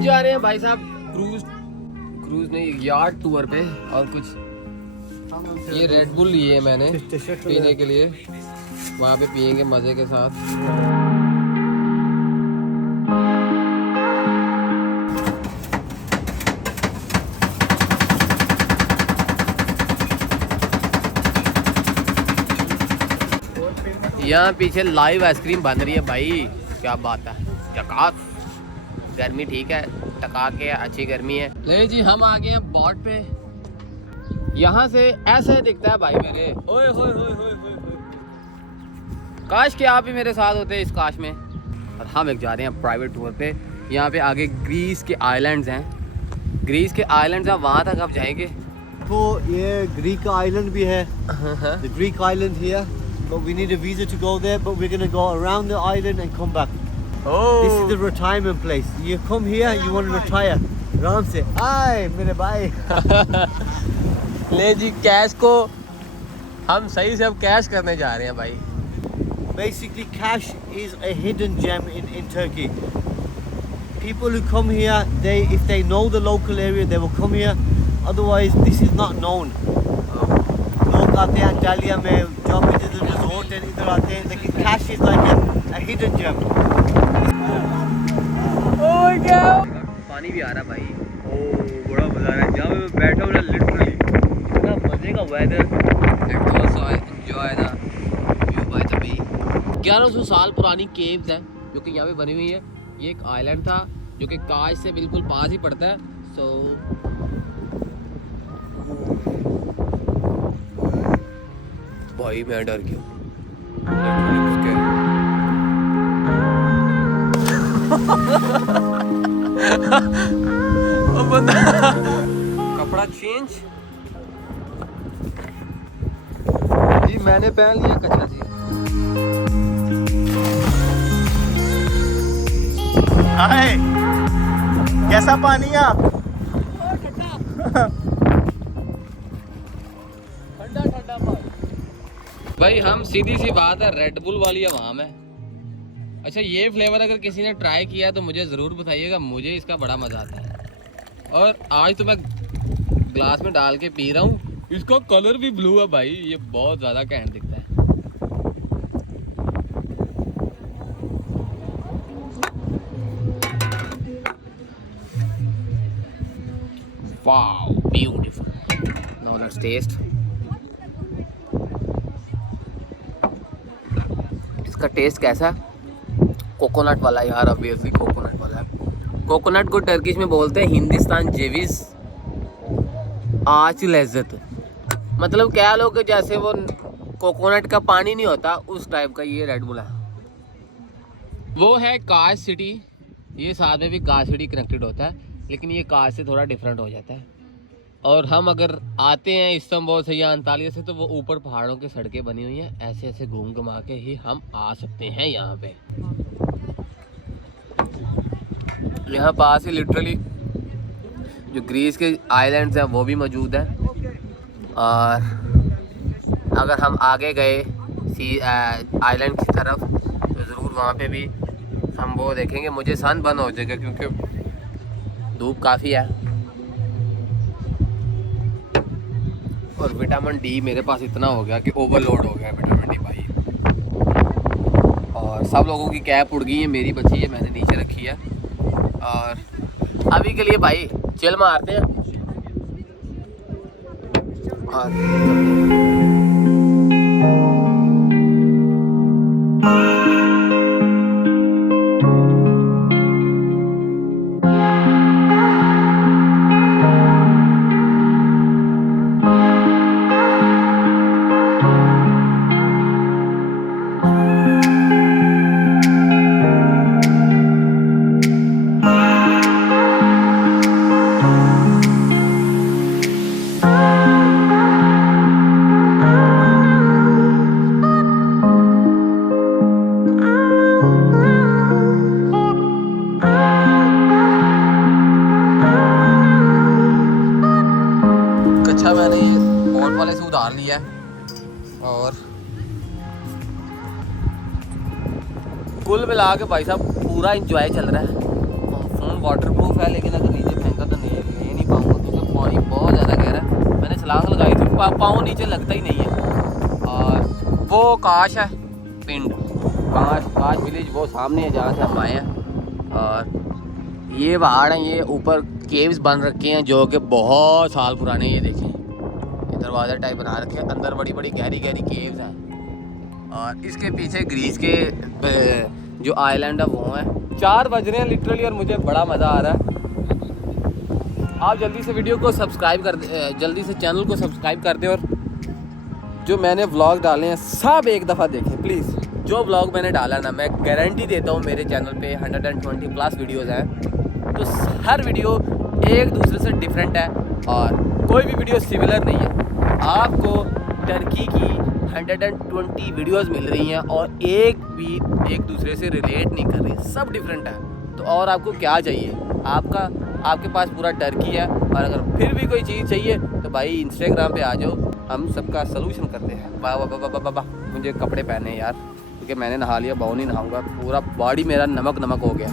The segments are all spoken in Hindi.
हम जा रहे हैं भाई साहब क्रूज नहीं यार्ड टूर पे। और कुछ ये रेड बुल लिए है मैंने पीने के लिए, वहाँ पे पियेंगे मज़े के साथ। यहाँ पीछे लाइव आइसक्रीम बन रही है भाई, क्या बात है। टकाक गर्मी ठीक है, टका के अच्छी गर्मी है। ले जी हम आ गए हैं बोट पे। यहाँ से ऐसे दिखता है भाई मेरे। ओए होए होए होए होए, काश कि आप भी मेरे साथ होते इस काश में। और हम एक जा रहे हैं प्राइवेट टूर पे। यहाँ पे आगे ग्रीस के आइलैंड्स हैं, ग्रीस के आइलैंड्स हैं, वहाँ तक आप जाएंगे। तो ये ग्रीक का आइलैंड भी है, the Greek island here, but we need a visa to go there, but we're going to go around the island and come back. This is the retirement place. You come here, you want to retire. आराम से आए मेरे भाई। ले जी कैश को हम सही से अब कैश करने जा रहे हैं भाई। Basically, cash is a hidden gem in Turkey. People who come here, if they know the local area, they will come here. Otherwise, this is not known. लोग आते हैं अंटालिया में, जॉब पे इधर रिजॉर्ट है, इधर आते हैं, लेकिन cash is like a hidden gem. पानी भी आ रहा भाई। ओ बड़ा मजा आ रहा है, जहाँ मैं बैठा हूँ ना लिटरली इतना मजे का weather. Enjoy the view by the bay. 1100 साल पुरानी केव्स हैं जो कि यहाँ पे बनी हुई है। ये एक आइलैंड था जो कि काश से बिल्कुल पास ही पड़ता है। भाई मैं डर गया। कपड़ा चेंज जी मैंने पहन लिया कच्चा जी। हाय, कैसा पानी है? ठंडा ठंडा पानी भाई। हम सीधी सी बात है रेड बुल वाली आवाम है। अच्छा ये फ्लेवर अगर किसी ने ट्राई किया तो मुझे ज़रूर बताइएगा, मुझे इसका बड़ा मज़ा आता है। और आज तो मैं ग्लास में डाल के पी रहा हूँ। इसका कलर भी ब्लू है भाई, ये बहुत ज़्यादा कैंट दिखता है। Wow beautiful. Now let's taste. इसका टेस्ट कैसा है? कोकोनट वाला यार, ऑब्वियसली कोकोनट वाला है। कोकोनट को टर्किश में बोलते हैं हिंदुस्तान जेविस आच लज्जत। मतलब क्या लोग कि जैसे वो कोकोनट का पानी नहीं होता उस टाइप का ये रेड बुल है। वो है काश सिटी, ये साथ में भी काश सिटी कनेक्टेड होता है, लेकिन ये काश से थोड़ा डिफरेंट हो जाता है। और हम अगर आते हैं इस्तांबुल से या अंतालिया से तो वो ऊपर पहाड़ों की सड़कें बनी हुई हैं, ऐसे ऐसे घूम घुमा के ही हम आ सकते हैं यहाँ पे। यहाँ पास ही लिटरली जो ग्रीस के आइलैंड्स हैं वो भी मौजूद हैं। और अगर हम आगे गए आइलैंड की तरफ तो ज़रूर वहाँ पे भी हम वो देखेंगे। मुझे सन बंद हो जाएगा क्योंकि धूप काफ़ी है और विटामिन डी मेरे पास इतना हो गया कि ओवरलोड हो गया विटामिन डी भाई। और सब लोगों की कैप उड़ गई है, मेरी बची है, मैंने नीचे रखी है। और अभी के लिए भाई चिल मारते हैं और उतार लिया और कुल मिला के भाई साहब पूरा एंजॉय चल रहा है। फोन वाटर प्रूफ है, लेकिन अगर नीचे फेंका तो ले नहीं पाऊँगा क्योंकि पानी बहुत ज़्यादा गहरा है। मैंने छलांग लगाई थी, पाँव नीचे लगता ही नहीं है। और वो काश है पिंड, काश विलेज वो सामने है जहाँ से हम आए हैं। और ये पहाड़ हैं, ये ऊपर केव्स बन रखे हैं जो कि बहुत साल पुराने। ये देखें, ये दरवाज़ा टाइप बना रखे हैं, अंदर बड़ी बड़ी गहरी गहरी केव्स हैं। और इसके पीछे ग्रीस के जो आइलैंड है वो हैं। 4 बज रहे हैं लिटरली और मुझे बड़ा मज़ा आ रहा है। आप जल्दी से वीडियो को सब्सक्राइब कर दे, जल्दी से चैनल को सब्सक्राइब कर दें और जो मैंने व्लॉग डाले हैं सब एक दफ़ा देखें प्लीज़। जो व्लॉग मैंने डाला ना, मैं गारंटी देता हूँ मेरे चैनल पे 120+ वीडियोस हैं, तो हर वीडियो एक दूसरे से डिफरेंट है और कोई भी वीडियो सिमिलर नहीं है। आपको टर्की की 120 वीडियोस मिल रही हैं और एक भी एक दूसरे से रिलेट नहीं कर रही, सब डिफरेंट है। तो और आपको क्या चाहिए? आपके पास पूरा टर्की है। और अगर फिर भी कोई चीज़ चाहिए तो भाई इंस्टाग्राम पे आ जाओ, हम सबका सलूशन करते हैं। वाह मुझे कपड़े पहने यार, क्योंकि मैंने नहा लिया, बहुत नहीं नहाऊंगा, पूरा बॉडी मेरा नमक हो गया।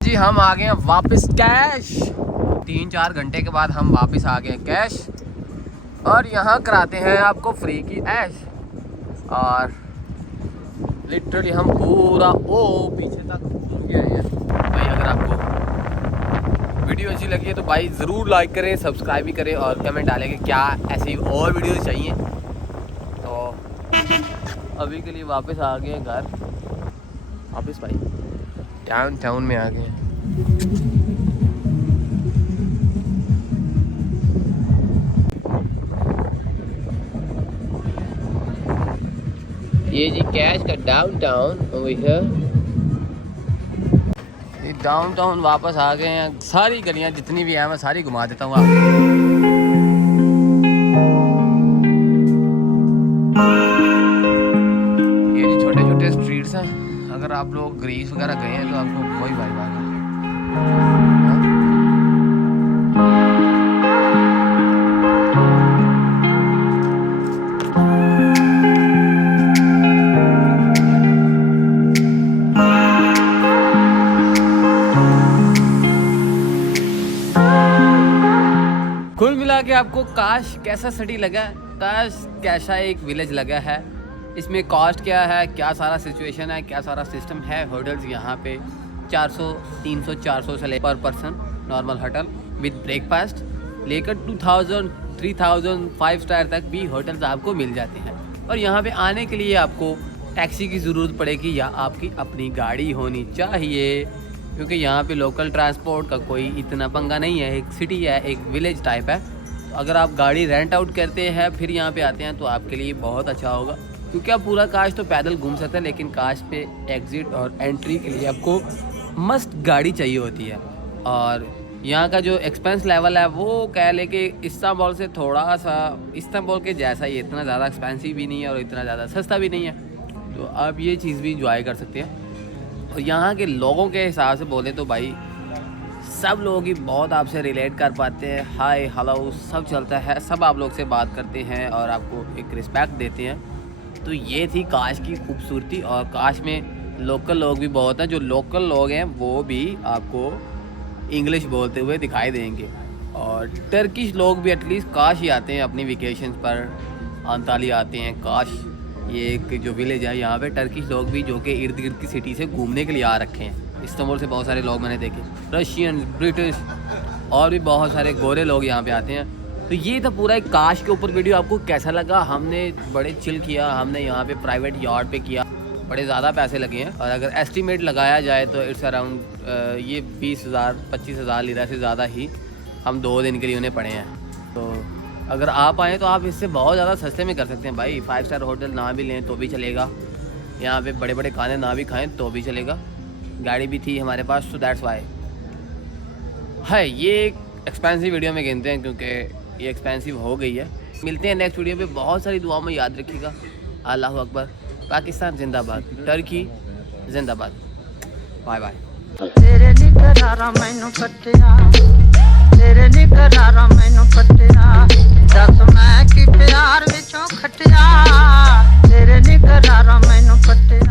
जी हम आ गए हैं वापस कैश। 3-4 घंटे के बाद हम वापस आ गए कैश और यहाँ कराते हैं आपको फ्री की ऐश। और लिटरली हम पूरा पीछे तक घूम गए हैं। भाई अगर आपको वीडियो अच्छी लगी है तो भाई ज़रूर लाइक करें, सब्सक्राइब भी करें और कमेंट डालें कि क्या ऐसी और वीडियोस चाहिए। तो अभी के लिए वापस आ गए घर, वापस भाई टाउन में आ गए। ये जी कैश का डाउनटाउन ये डाउनटाउन वापस आ गए हैं। सारी गलियां जितनी भी हैं मैं सारी घुमा देता हूँ आपको। ये जी छोटे छोटे स्ट्रीट्स हैं, अगर आप लोग ग्रीस वगैरह गए हैं तो आपको वही वाइब आएगा। कुल मिला के आपको काश कैसा सिटी लगा? काश कैसा एक विलेज लगा है? इसमें कॉस्ट क्या है, क्या सारा सिचुएशन है, क्या सारा सिस्टम है। होटल्स यहाँ पे 400, 300, 400 से पर person normal hotel with breakfast लेकर 2000, 3000, 5 स्टार तक भी होटल्स आपको मिल जाते हैं। और यहाँ पे आने के लिए आपको टैक्सी की ज़रूरत पड़ेगी या आपकी अपनी गाड़ी होनी चाहिए, क्योंकि यहाँ पे लोकल ट्रांसपोर्ट का कोई इतना पंगा नहीं है। एक सिटी है, एक विलेज टाइप है। तो अगर आप गाड़ी रेंट आउट करते हैं फिर यहाँ पे आते हैं तो आपके लिए बहुत अच्छा होगा, क्योंकि आप पूरा काश तो पैदल घूम सकते हैं, लेकिन काश पे एग्ज़िट और एंट्री के लिए आपको मस्त गाड़ी चाहिए होती है। और यहाँ का जो एक्सपेंस लेवल है वो कह ले कि इस्तांबुल से थोड़ा सा, इस्तांबुल के जैसा ही, इतना ज़्यादा एक्सपेंसिव भी नहीं है और इतना ज़्यादा सस्ता भी नहीं है। तो आप ये चीज़ भी इंजॉय कर सकते हैं। और यहाँ के लोगों के हिसाब से बोले तो भाई सब लोग ही बहुत आपसे रिलेट कर पाते हैं। हाय हेलो सब चलता है, सब आप लोग से बात करते हैं और आपको एक रिस्पेक्ट देते हैं। तो ये थी काश की खूबसूरती। और काश में लोकल लोग भी बहुत हैं। जो लोकल लोग हैं वो भी आपको इंग्लिश बोलते हुए दिखाई देंगे। और टर्किश लोग भी एटलीस्ट काश ही आते हैं अपनी वेकेशन पर, अंतालिया आते हैं। काश ये एक जो विलेज है, यहाँ पे टर्किश लोग भी जो कि इर्द गिर्द की सिटी से घूमने के लिए आ रखे हैं। इस्तांबुल से बहुत सारे लोग मैंने देखे, रशियन, ब्रिटिश और भी बहुत सारे गोरे लोग यहाँ पे आते हैं। तो ये था पूरा एक काश के ऊपर वीडियो। आपको कैसा लगा? हमने बड़े चिल किया, हमने यहाँ पे प्राइवेट यॉट पे किया, बड़े ज़्यादा पैसे लगे हैं। और अगर एस्टिमेट लगाया जाए तो इट्स अराउंड ये 20,000 25,000 लीरा से ज़्यादा ही हम 2 दिन के लिए उन्हें पड़े हैं। तो अगर आप आएँ तो आप इससे बहुत ज़्यादा सस्ते में कर सकते हैं भाई। 5 स्टार होटल ना भी लें तो भी चलेगा, यहाँ पे बड़े बड़े खाने ना भी खाएं तो भी चलेगा। गाड़ी भी थी हमारे पास, सो दैट्स वाई है। ये एक्सपेंसिव वीडियो में गिनते हैं क्योंकि ये एक्सपेंसिव हो गई है। मिलते हैं नेक्स्ट वीडियो पे, बहुत सारी दुआओं में याद रखिएगा। अल्लाह अकबर, पाकिस्तान जिंदाबाद, टर्की जिंदाबाद, बाय बाय। तेरे निकरारा मैनू पट्टिया, तेरे निकरारा मैनू पट्टिया।